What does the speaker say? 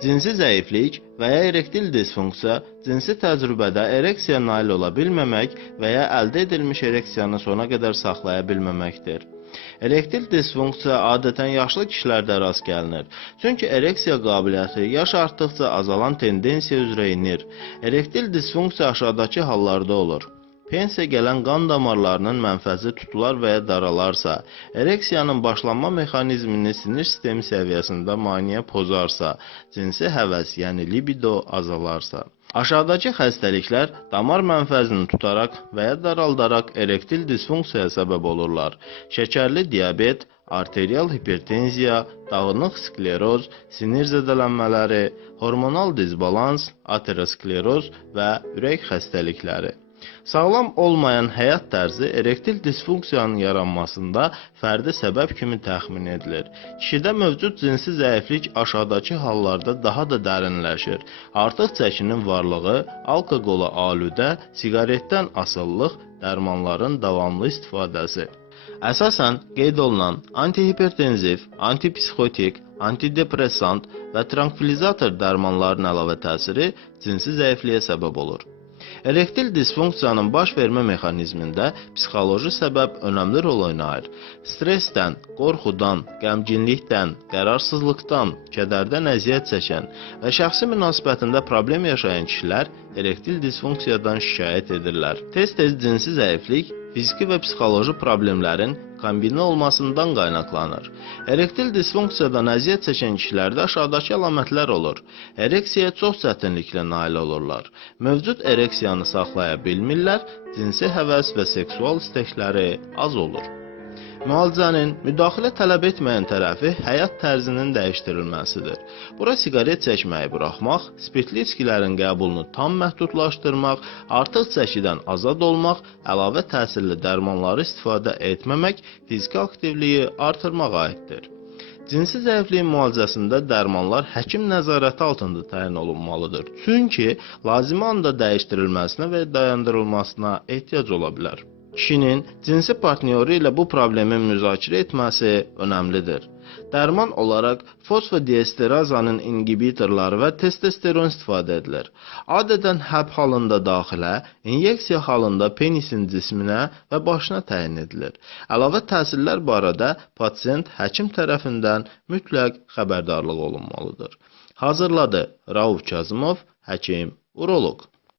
Cinsi zəiflik və ya erektil disfunksiya cinsi təcrübədə ereksiyaya nail ola bilməmək və ya əldə edilmiş ereksiyanı sona qədər saxlaya bilməməkdir. Erektil disfunksiya adətən yaşlı kişilərdə rast gəlinir. Çünki ereksiya qabiliyyəti yaş artdıqca azalan tendensiya üzrə enir. Erektil disfunksiya aşağıdakı hallarda olur. Pensiya gələn qan damarlarının mənfəzi tutular və ya daralarsa, ereksiyanın başlanma mexanizmini sinir sistemi səviyyəsində maneə pozarsa, cinsi həvəs, yəni libido azalarsa. Aşağıdakı xəstəliklər damar mənfəzini tutaraq və ya daraldaraq erektil disfunksiyaya səbəb olurlar. Şəkərli diabet, arterial hipertenziya, dağınıq skleroz, sinir zədələnmələri, hormonal disbalans, ateroskleroz və ürək xəstəlikləri. Sağlam olmayan həyat tərzi erektil disfunksiyanın yaranmasında fərdi səbəb kimi təxmin edilir. Kişidə mövcud cinsi zəiflik aşağıdakı hallarda daha da dərinləşir. Artıq çəkinin varlığı, alkoqola alüdə, siqaretdən asıllıq, dərmanların davamlı istifadəsi. Əsasən qeyd olunan antihipertenziv, antipsixotik, antidepressant və trankvilizator dərmanların əlavə təsiri cinsi zəifliyə səbəb olur. Erektil disfunksiyanın baş vermə mexanizmində psixoloji səbəb önəmli rol oynayır. Stressdən, qorxudan, qəmginlikdən, qərarsızlıqdan, kədərdən əziyyət çəkən və şəxsi münasibətində problem yaşayan kişilər erektil disfunksiyadan şikayət edirlər. Tez-tez cinsi zəiflik fiziki və psixoloji problemlərin kombinə olmasından qaynaqlanır. Erektil disfunksiyadan əziyyət çəkən kişilərdə aşağıdakı əlamətlər olur. Ereksiyaya çox çətinliklə nail olurlar. Mövcud ereksiyanı saxlaya bilmirlər, cinsi həvəs və seksual istəkləri az olur. Müalicənin müdaxilə tələb etməyən tərəfi həyat tərzinin dəyişdirilməsidir. Bura siqaret çəkməyi buraxmaq, spirtli içkilərin qəbulunu tam məhdudlaşdırmaq, artıq çəkidən azad olmaq, əlavə təsirli dərmanları istifadə etməmək, fiziki aktivliyi artırmaq aiddir. Cinsi zəifliyin müalicəsində dərmanlar həkim nəzarəti altında təyin olunmalıdır. Çünki lazımi anda dəyişdirilməsinə və dayandırılmasına ehtiyac ola bilər. Kişinin cinsi partnyoru ilə bu problemi müzakirə etməsi önəmlidir. Dərman olaraq fosfodiesterazanın inhibitorları və testosteron istifadə edilir. Adətən həb halında daxilə, inyeksiya halında penisin cisminə və başına təyin edilir. Əlavə təsirlər barədə pasient həkim tərəfindən mütləq xəbərdarlıq olunmalıdır. Hazırladı Rauf Kazımov, həkim, uroloq.